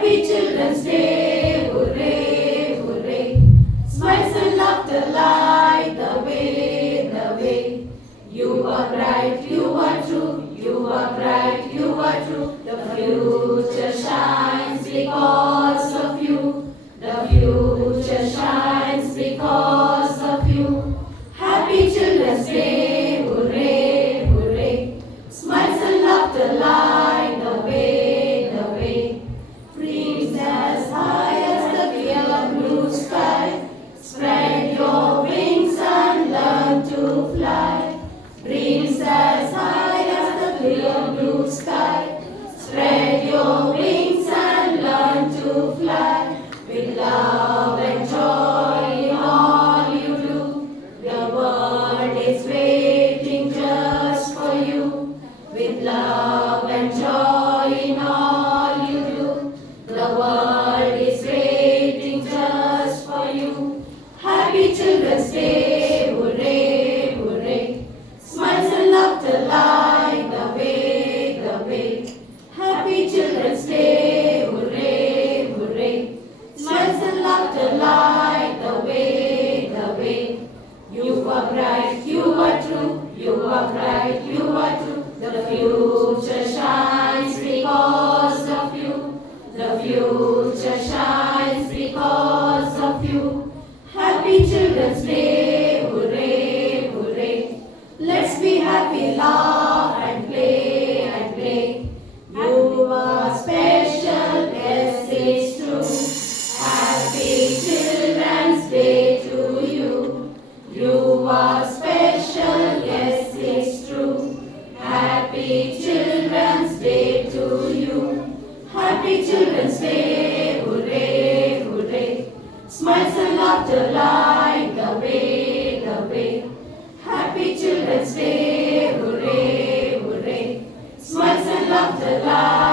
Happy Children's Day, hooray, hooray. Smiles and laughter light the way, the way. You are bright, you are true, you are bright, you are true. The future shines because of you. The future shines because of you. Happy Children's Day, hooray, hooray. Smiles and laughter light the way, the way. Dreams as high as the clear blue sky. Spread your wings and learn to fly. Dreams as high as the clear blue sky. Spread your wings and learn to fly. With love and joy in all you do. The world is waiting just for you. With love and joy in all you do. The world is waiting just for you. Happy Children's Day, hooray, hooray. Smiles and laughter light the way, the way. Happy Children's Day, hooray, hooray. Smiles and laughter light the way, the way. You are bright, you are true, you are bright, you are true. The future shines because of you. The future shines because of you. Happy Children's Day, hooray, hooray. Let's be happy, laugh and play and play. You are special, yes it's true. Happy Children's Day to you. You are special, yes it's true. Happy Children's Day to you. Happy Children's Day, hooray, hooray. Smiles and laughter light the way, the way. Happy Children's Day, hooray, hooray. Smiles and laughter light.